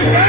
Bye.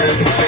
Thank you.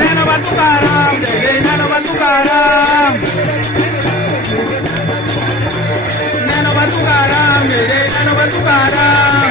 Nano batukaram, nano batukaram.